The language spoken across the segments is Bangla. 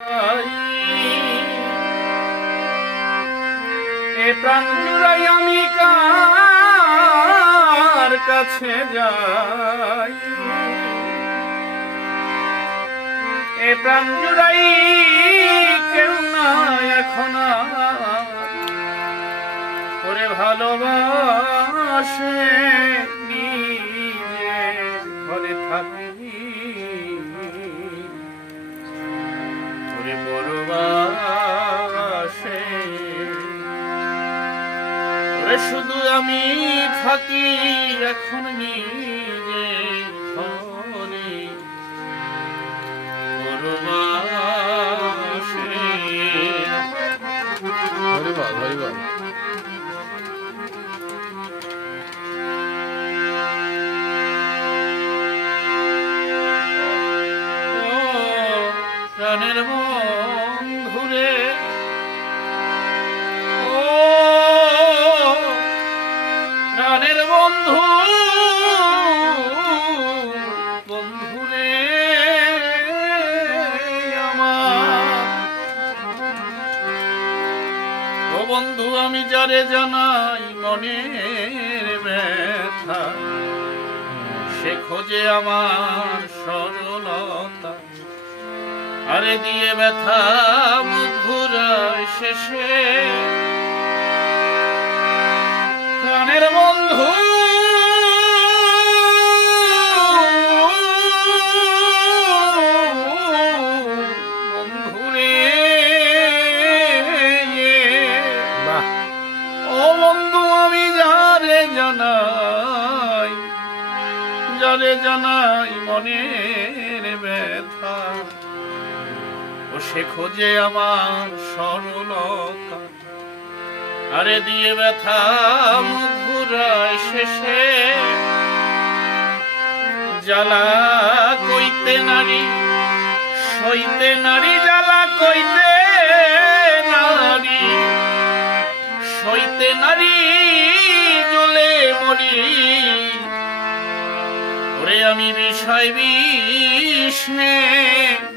এ প্রাণ জুড়াই আমি কার কাছে যাই, এ প্রাণ জুড়াই কেউ না এখন ওরে ভালোবাসে নিজে ঘরে থাকি ওরে বড়বাসে ওরে শুধু আমি থাকি এখন নিজে ঘরে বড়বাসে। হরিবল হরিবল। প্রাণের বন্ধুরে ও প্রাণের বন্ধু বন্ধুরে আমার ও বন্ধু আমি যারে জানাই মনের ব্যথা সে খোঁজে আমার সরলতা আরে দিয়ে ব্যথা মুখ ঘুরায় শেষে প্রাণের বন্ধু বন্ধুরে ও বন্ধু আমি যারে জানাই মনের ব্যথা ও সে খোঁজে আমার সরলতা আরে দিয়ে ব্যথা মুখ ঘুরায় শেষে জ্বালা কইতে নারী সইতে নারী জ্বালা কইতে নারী সইতে নারী জ্বলে মরি ওরে আমি বিষয় বিষে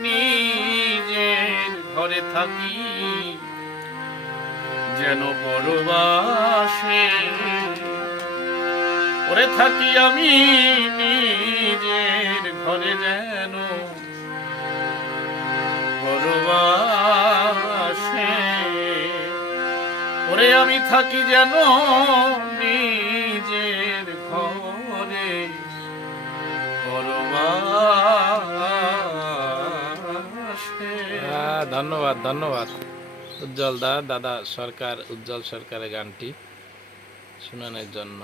নিজের ঘরে থাকি যেন পরবাসে ওরে থাকি আমি নিজের ঘরে যেন পরবাসে ওরে আমি থাকি যেন নিজের ঘরে পরবাসে। ধন্যবাদ ধন্যবাদ উজ্জ্বল দাদা সরকার, উজ্জ্বল সরকারের গানটি শোনানোর জন্য।